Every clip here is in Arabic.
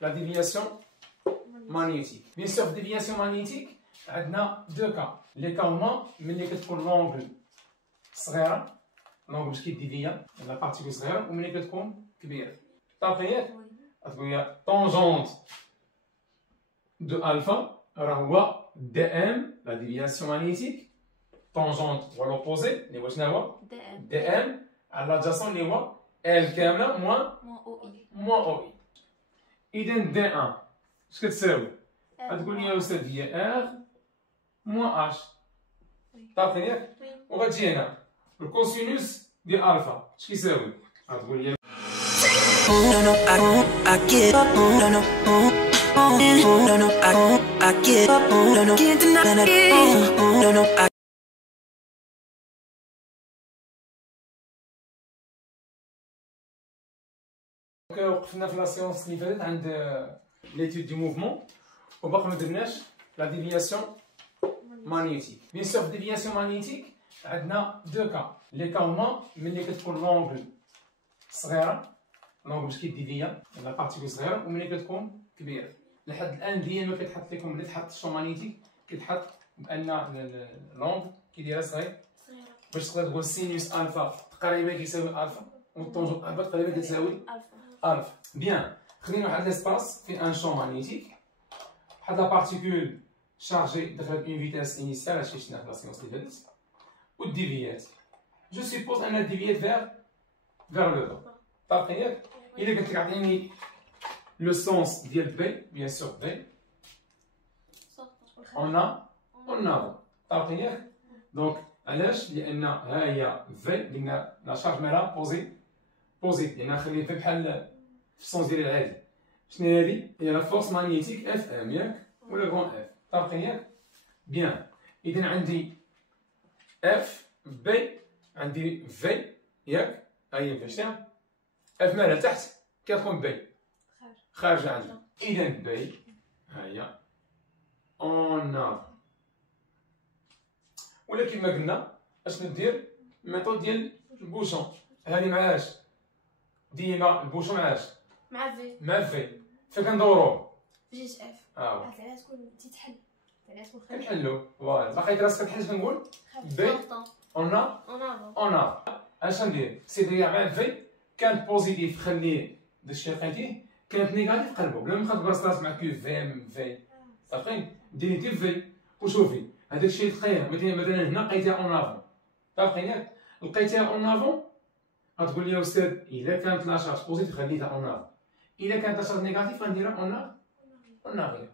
la déviation magnétique. Bien sûr, déviation magnétique, on a deux cas. Les cas هما ملي كتكون l'angle صغيرة، l'angle باش كيديفيا لا بارتيكول صغيرة، وملي كتكون كبيرة. صافي ياك؟ تقول لي طونجونت دو ألفا راه هو دي ام لا ديفياسيون ماغنيتيك، طونجونت هو لوبوزي اللي هو شنو هو؟ دي ام على لادجاسون اللي هو ال كاملة موان او اي. إذا دي ان اش كتساوي؟ غتقول لي يا أستاذ هي ار موان اش. صافي ياك؟ وغتجي هنا الكوسينوس ديال الفا اش كيساوي؟ غتقول لي No, no, I give up. No, no, no, no, I give up. No, no, can't deny it. No, no, وقفنا في لا سيونس اللي فاتت عند ليتود دو موفمون وباقي ما درناش لا ديفياسيون ماغنيتيك. بيان سور في ديفياسيون ماغنيتيك عندنا دو كا. لي كا هما ملي كتكون لونغل صغيره، لونغل باش كيديفيا لا بارتيكول صغيره، وملي كتكون كبيره. لحد الان ديما كيتحط لكم ملي تحط الشون ماغنيتيك كيتحط بان لونغل كيديرها صغير باش تقدر تقول سينوس الفا تقريبا كيساوي الفا، والطونجون الفا تقريبا كتساوي الفا. بيان، خلينا واحد ليسباس في ان شون ماغنيتيك، واحد لا بارتيكول شارجي دخلت اون فيتاس انيسيال، هادشي شفنا في لا سيونس اللي فاتت، وديفيات. جو سيبوز انها ديفيات فيغ لو دو. صافي ياك؟ إلا قلت لك عطيني لو سونس ديال بي، بيان سور بي اون افون. صافي ياك؟ دونك علاش؟ لأن ها هي في اللي قلنا لا شارج مالها بوزيتيف، لأن نخلي في بحال في السونس ديالها العادي. شنو هي هادي؟ هي لا فورس ماغنيتيك اف ام ياك؟ ولا كون اف. صافي ياك؟ بيان، إذا عندي اف بي، عندي في ياك؟ ها هي في شتيها؟ اف مالها تحت كتكون بي خارجة عندي. إذا بي ها هي اون افون. ولا كيما قلنا اش ندير؟ الميثود ديال البوشون. هاني معاش ديما البوشون معاش مع في فكندوروه جيت اف اه على تكون تتحل، على تكون كنحلو فوالا. باقي راسك كتحل كنقول بي اون افون. اش ندير؟ سيدي مع في كانت بوزيتيف خليه داكشي اللي لقيتيه، كانت نيجاتيف قلبو بلا ما تخدم راس مع كيو في. صافي ديري ديال في وشوفي هذاك الشيء تلقيه مثلا هنا لقيتيها اون افون. صافي ياك؟ لقيتيها اون افون غتقول لي يا استاذ الا كانت لا شارج بوزيتيف خليتها اون افون، الا كانت لا شارج نيجاتيف غنديرها اون افون.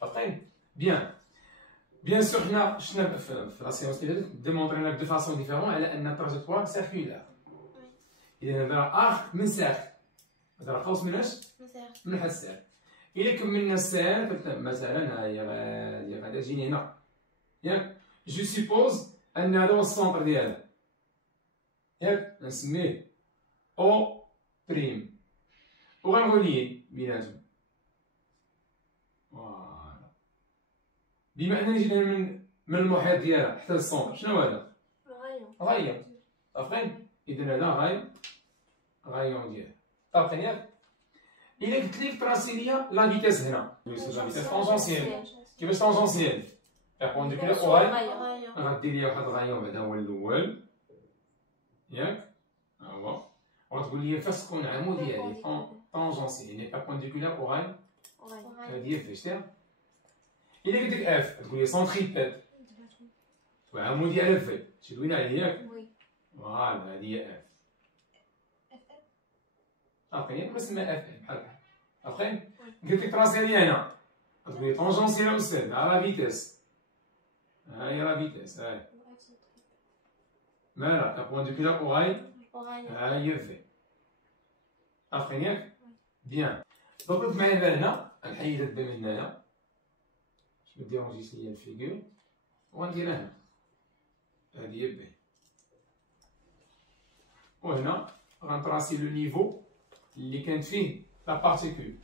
صافي بيان سور حنا شفنا في لا سيونس اللي فاتت ديمونطرينا دو فاسون ديفيرون على ان تراجيكتوار سيركولار. اذا هذا راه ارك من سيركل، هذا راه قوس من اش؟ من واحد السيركل. الا كملنا السيركل مثلا ها هي غادي تجيني هنا ياك؟ جو سيبوز ان هذا هو السونتر ديالها ياك؟ نسميه او بريم، وغنقول ليه بيناتهم فوالا. بما انني جيت من المحيط ديالها حتى للسونتر، شنو هذا؟ غاية. صافي؟ اذا هذا غايون ديالها. صافي ياك؟ الا قلت لك تراسي ليا لا فيتاس هنا، لا فيتاس طونجونسيال. كيفاش طونجونسيال؟ بيربونديكولار اوغاي، غدير ليا واحد غايون بعدا هو الاول ياك؟ ها هو، وغتقول لي فاش تكون عمودية هادي طونجونسيال يعني بيربونديكولار اوغاي، هادي هي في شتيها. الا قلت لك اف تقول لي سونتريبيت عمودية على في، شي دوينا عليه ياك؟ فوالا هادي هي اف. صافي ياك؟ كنسمى اف بحال صافي؟ قلت لك تراسي لي هنا تقول لي طونجونسيال أستاذ على لا فيتاس، ها هي لا فيتاس هاهي مالها بيربونديكولار اوغاي، ها هي في. صافي ياك؟ بيان، دونك رد معايا دابا هنا غنحيد هاد البي من هنايا باش مديرونجيش ليا الفيكور، وغنديرها هنا هادي هي بي، وهنا غنطراسي لو نيفو اللي كانت فيه لا بارتيكول.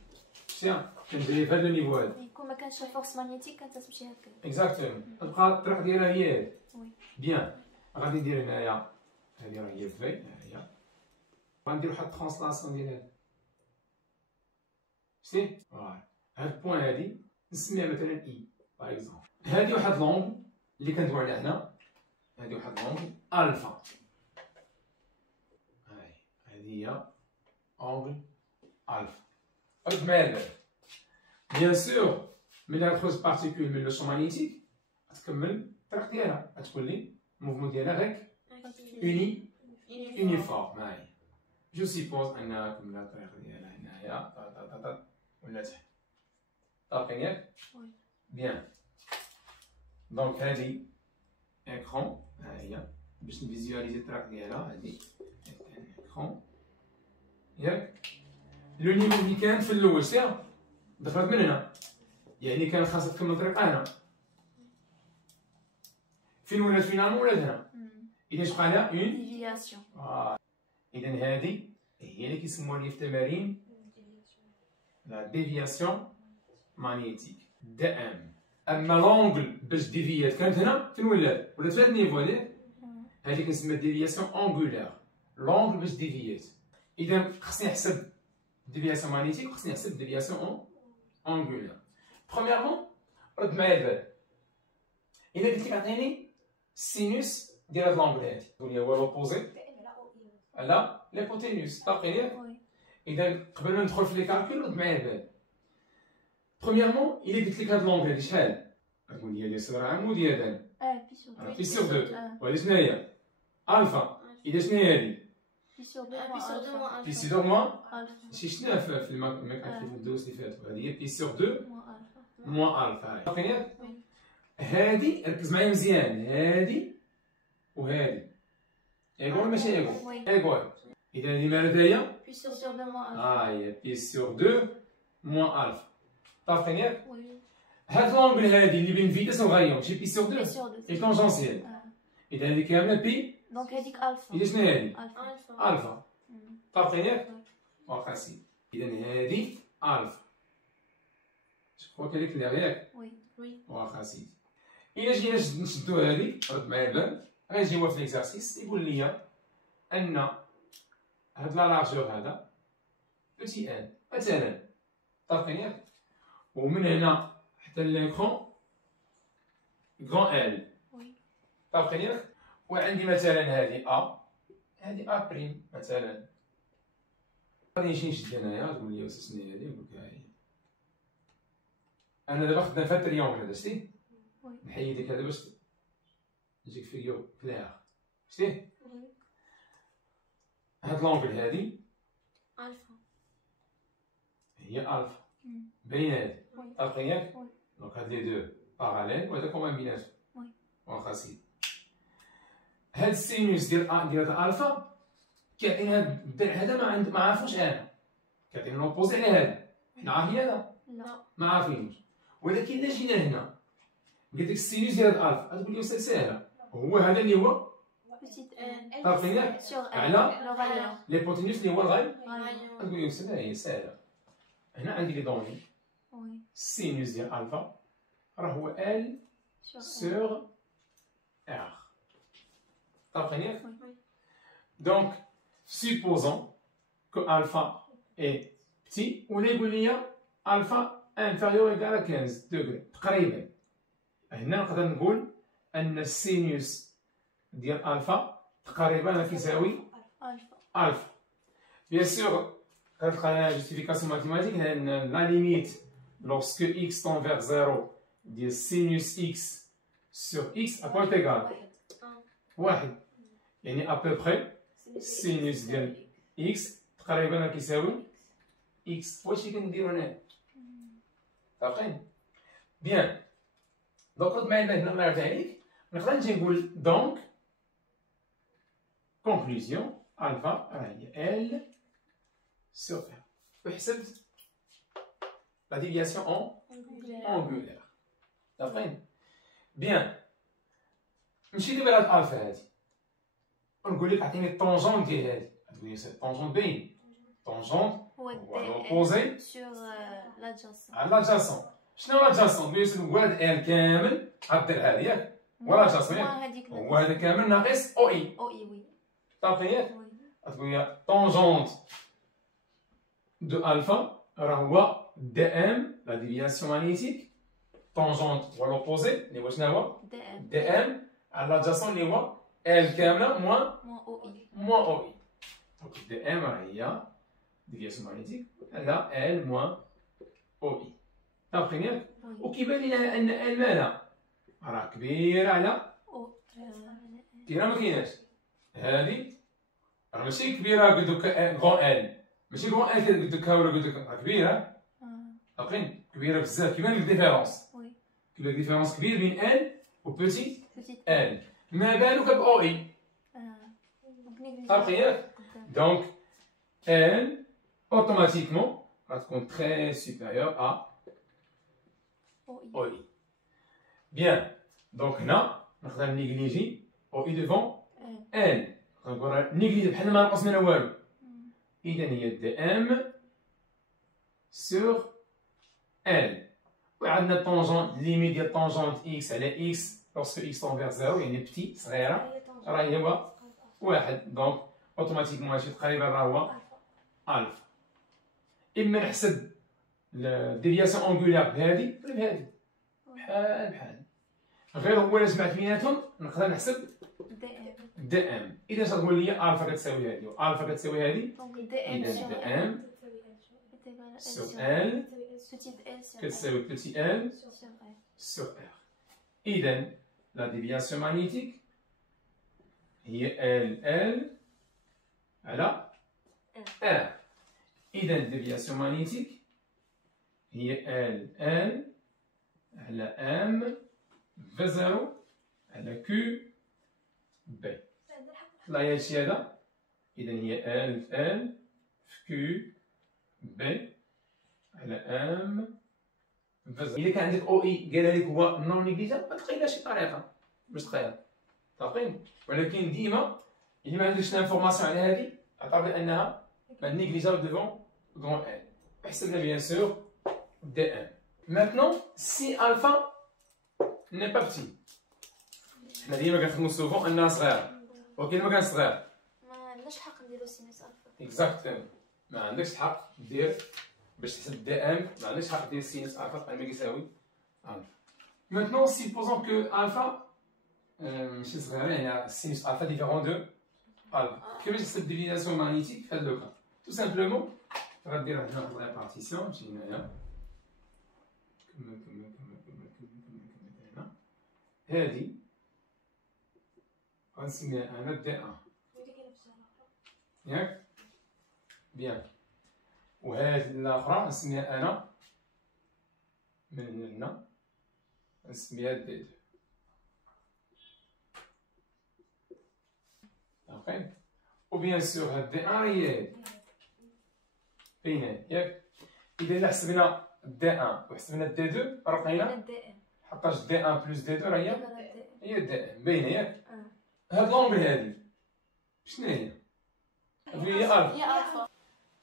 شتيها؟ كندير في هاد لو نيفو هذا. كون ما كانش فورس ماغنيتيك كانت تمشي هكا. اكزاكتومون، تبقى الطريق ديالها هي هادي. بيان، غادي ندير هنايا هادي راه هي في، ها هي غندير واحد الترانسلاسيون ديال هاد شتي فوالا هاد البوان هادي نسميها مثلا اي باغ اكزومبل. هادي واحد لونغ اللي كندويو عليها هنا، هادي واحد لونغ الفا، هادي هي اونغل الفا. رد معايا البال. بيان سور ملي غتخرج بارتيكول من لو شون ماغنيتيك غتكمل الطريق ديالها، غتكون لي الموفمون ديالها غير يونيفورم. معايا جو سيبوز انها كملت الطريق ديالها هنايا ولا تحت. طابقين ياك؟ بيان. دونك هادي اكرون، ها هي باش نفيزواليزي الطريق ديالها. هادي اكرون ياك. لو نيفو اللي كان في الاول سير دخلت من هنا، يعني كان خاصها تكمل طريقها هنا. فين ولات فينالمون؟ ولات هنا. اذا اش بقى لها؟ اون ديفياسيون. اذا هادي هي اللي كيسموها لي في التمارين لا ديفياسيون ماغنيتيك دي ام. اما لونغل باش ديفيات كانت هنا، فين ولات؟ ولات في هاد النيفو هادي، هادي كنسميها ديفياسيون اونغولار. لونغل باش ديفيات، اذا خصني نحسب ديفياسيون ماغنيتيك وخصني نحسب ديفياسيون اونغولار. برومييرمون رد معايا البال، الا قلت لك عطيني السينوس ديال هاد لونغل هادي، تقول لي هو لوبوزي على ليبوتينوس. طاقين ياك؟ اذا قبل ما ندخل في لي كالكول رد معايا البال. برومييرمون الا قلت لك هاد لونغل هادي شحال؟ غتقول لي ياسر عمودي هذا بي سور 2، وهادي شنو هي؟ الفا. اذا شنو هي هادي؟ بي سور موان شي شنو في المكان في الدروس اللي فاتوا، هادي هي بي سور 2 موان الفا. طاقين ياك؟ هادي ركز معايا مزيان، هادي وهادي ايكوال ماشي ايكوال؟ ايكوال. اذا هادي مالت هي بي سور 2 موان الفا. هي بي سور 2 موان الفا. طاقين ياك؟ هاد لونغل هادي اللي بين فيتاس وغايون ماشي بي سور 2 اي طونجونسيال. اذا هادي كامله بي، دونك هاديك الفا. اذا شنو هادي؟ الفا. الفا. طابقين ياك؟ واخا سيدي. اذا هادي الفا. شكون كاين كلير ياك؟ وي. واخا سيدي. الا جينا نشدو هادي رد معايا البال، غنجيوها في ليكزارسيس يقول لي ان هاد لا لارجور هذا بوتي ان مثلا. طابقين ياك؟ ومن هنا حتى ليكرون غران ال. طابقين ياك؟ وعندي مثلا هادي ا، هادي ا بريم مثلا. غادي نمشي نشد هنايا، تقول لي واش شنو هادي؟ نقول لك ها هي. انا دابا خدام في هاد التريونغل هذا، شتي؟ نحيد ديك هذا باش نجيك فيو كلير، شتي؟ هاد لونغل هادي الفا هي الفا، باينه هادي. طابقين ياك؟ دونك هاد لي دو باراليل وهذا كومان بيناتهم. واخا سيدي. هاد السينوس ديال الفا كيعطينا هاد الضلع هذا ما عارفوش انا، كيعطينا لوبوزي على هذا. حنا عارفين هذا؟ لا ما عارفينوش. ولكن الا جينا هنا قلت لك السينوس ديال الفا غتقول لي استاذ ساهله، هو هذا اللي هو بوتيت ان طابقين ياك؟ على لو غاليون. ليبوتينوس اللي هو الغاي. غاليون. غتقول لي استاذ هي ساهله. هنا عندي لي دوني. السينوس ديال الفا راه هو ال سور ار. طابقين ياك؟ Donc, supposons que alpha est petit, on est alpha inférieur ou égal à 15 degrés. تقريبا. هنا نقدر نقول أن السينوس ديال ألفا تقريبا كيساوي ألفا. Bien sûr, كتلقى لنا justification mathématique أن la limite lorsque x tend vers 0 ديال sinus x sur x à quoi est égal؟ واحد. يعني à peu près سينوس ديال اكس تقريبا كيساوي اكس. واش كنديرو هنا؟ فاهمين؟ بيان. دونك رد معايا هنا الله يرضي عليك، نقدر نجي نقول دونك كونكلوزيون الفا راه هي ال سور ار. وحسبت لا ديفياسيون اونغولار. فاهمين؟ بيان. نمشي دابا لهاد الفا هادي ونقول لك عطيني الطونجون ديال هادي، تقول لي سي الطونجون باين. الطونجون هو لوبوزي سور لادجاسون. على لادجاسون. شنو لادجاسون؟ هو هاد ال كامل هاد الضلع هادي ياك؟ هو لادجاسون ياك؟ هو هذا كامل ناقص او اي. او اي وي. طابقين ياك؟ تقول لي طونجونت دو الفا راه هو DM, la déviation magnétique, tangente ou l'opposé, اللي هو شنو هو؟ DM على l'adjacent اللي هو L كاملة moins OI. Donc DM هي déviation magnétique على L moins OI. فهمتني؟ وكيبان لنا أن L مالها؟ راه كبيرة على كاينة ما كايناش؟ هذه راه ماشي كبيرة قد غون L، ماشي غون L قد هكا ولا قد هكا، راه كبيرة. عارفين؟ كبيرة بزاف، كيبان لك ديفيرونس. كيبان لك ديفيرونس كبير بين L و بوتي L. ما بالك ب OI. عارفين؟ Donc L automatiquement va être très supérieur à OI. Bien. Donc هنا نقدر نيجليجي OI devant L. نقدر نيجليجي بحال ما نقص منها والو. إذا هي DM sur L. وعندنا طونجونت ليميت ديال طونجونت إكس على إكس lorsque إكس tend vers 0 يعني بتي صغيرة راه هو واحد. دونك اوتوماتيكمون هادشي تقريبا راه هو ألفا. إما نحسب الديفياسيون أونغولار بهادي ولا بهادي بحال غير هو إلا جمعت بيناتهم نقدر نحسب دي ام. إذا تقول لي ألفا كتساوي هادي و ألفا كتساوي هادي، إذا دي ام سور ال كتساوي بتي ال سور ار. إذا لا ديفياسيون ماغنيتيك هي ال على ار. إذا الديفياسيون ماغنيتيك هي ال على ام في زيرو على كيو بي. لا هي هادشي هذا. إذا هي ال في كيو بي على ام في زيرو. إذا كان عندك او اي قال لك هو نون نيجليجابل ما تلقاي شي طريقة باش تلقاها، عارفين؟ ولكن ديما إلا ما عندكش لانفورماسيون على هذه اعتبر بأنها نيجليجابل ديفون غون ان. حسبنا بيان سور دي ام. Maintenant, si alpha n'est pas petit. حنا ديما كنخدمو سوفون انها صغيرة، ولكن ما كان صغير. ما عندناش حق نديرو سينوس الفا. اكزاكتومون. ما عندكش الحق دير باش تحسب دي ام، ما عندكش الحق دير سينوس الفا ما كيساوي الفا. Maintenant, supposons que alpha ماشي صغيرة، يعني سينوس الفا ديفيرون دو الفا. كيفاش تحسب ديفيناسيون ماغنيتيك في هاد لو كا؟ تو سامبلومون غادير هنا واحد لا بارتيسيون نمشي هنايا. كمل هنا. هادي غنسميها انا دي ان. ياك؟ بيان. وهاد الاخرى نسميها انا من هنا نسميها دي دو. عارفين؟ وبيان سور هاد دي ان هي هادي بينات، ياك؟ إذا إلا حسبنا دي ان وحسبنا دي دو راه لقينا حقاش دي ان بلس دي دو راه هي دي ان باينة، ياك؟ هاد لونغل هادي شنو هي؟ هي الفا.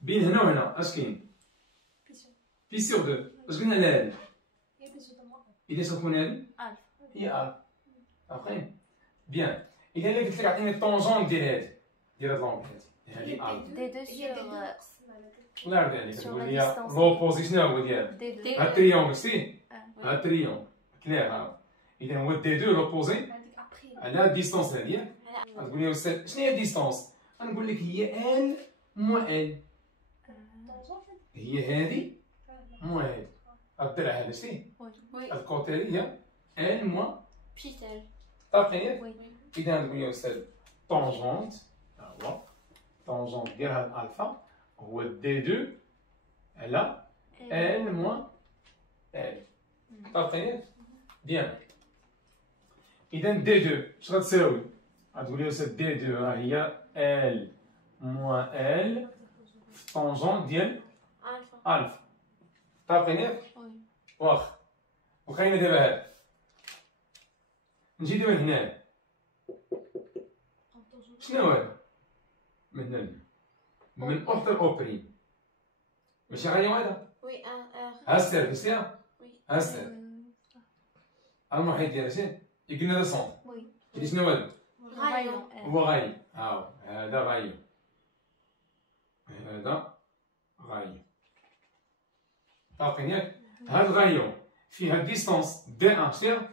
بين هنا وهنا اش كاين؟ بي سور دو. اش قلنا على هادي؟ إذا تكون هادي هي الفا. عارفين؟ بيان. إذا إلا قلت لك عطيني الطونجون ديال هادي ديال هاد لونغل هادي الفا. دي دو سور الله يرضي عليك تقول لي لوبوزي شنو هو ديالها؟ هاد التريونغل شتي؟ هاد التريونغل كلير ها. إذا هو دي دو لوبوزي على الديستونس هادي، ياك؟ غتقول لي أستاذ شنو هي الديستونس؟ غنقول لك هي ال موان ال. هي هادي موان هادي. هاد الضلع هذا شتي؟ هاد الكوتي هي ال موان بيتال. طابقين؟ إذا غتقول لي أستاذ طونجونت ها هو طونجونت ديال هاد الألفا هو دي دو على ال موان ال. طابقين؟ بيان. إذا دي دو اش غتساوي؟ غتقول لي أستاذ دي دو ها هي ال موان ال في طونجون ديال الفا. طابقين؟ واخا. وخلينا دابا هاد نجي دابا لهنا. شنو هذا؟ من هنا من أوتر أوبرين ماشي غادي هذا؟ وي ها السير شتيها؟ ها السير المحيط ديالها شنو؟ يقلنا هذا سونتر. وي هادي شنو هذا؟ غايون. هو غايون. هاو هذا غايون. هذا غايون. طابقين ياك؟ هاد الغايون فيها ديستونس دي ان شتيها،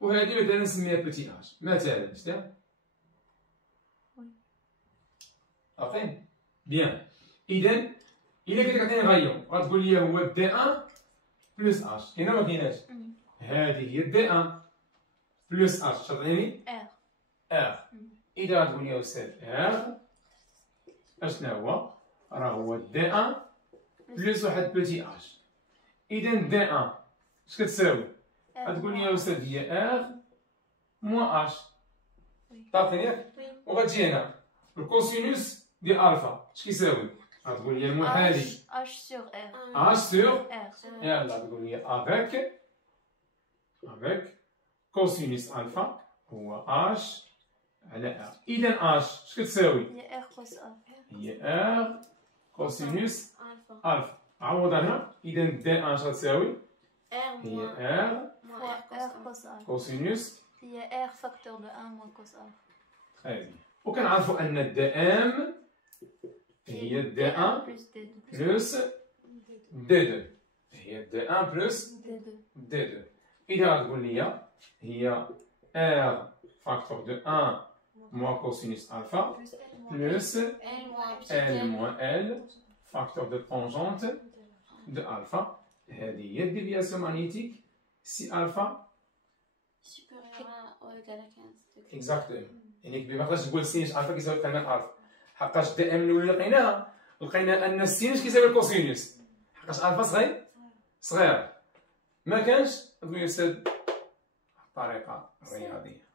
وهادي مثلا نسميها بوتي اج مثلا شتيها. طابقين؟ بيان. إذا إلا قلت لك عطيني غايون غتقول لي هو دي ان بلس اش، كاينه ولا مكايناش؟ هادي هي دي ان بلس اش، تعطيني ار. إذا غتقول لي أستاذ ار اشنا هو؟ راه هو دي ان بلس واحد بوتي اش. إذا دي ان اش كتساوي؟ غتقول لي يا أستاذ هي ار موان اش. طابقين ياك؟ وغتجي هنا الكوسينوس ديال الفا اش كيساوي؟ غتقول لي المحالي اش سور ار. اش سور ار. يلا تقول لي افيك كوسينوس الفا هو اش على ار. اذا اش اش كتساوي؟ هي ار كوس ار. هي ار كوسينوس الفا. عوض هنا. اذا دي اش غتساوي هي ار ار كوس ار. كوسينوس هي ار فاكتور دو 1 موان كوس ار. هذه. وكنعرفوا ان الدي ام هي دي 1 بلس دي 2. بلس دي 2 هي دي 1 بلس دي 2. دي 2. إذا غتقول لي هي ار فاكتور دو 1 موان كوسينوس الفا بلس ال موان ال فاكتور دو طونجونت دو الفا. هذه هي الديفياسيون ماغنيتيك سي الفا اكزاكتومون. يعني ما نقدرش نقول سينوس الفا كيساوي قيمه الفا، حقاش دي ام الاولى لقيناها لقينا ان السينوس كيساوي الكوسينوس، حقاش الفا صغير ما كانش. تقول يا استاذ الطريقه الرياضيه.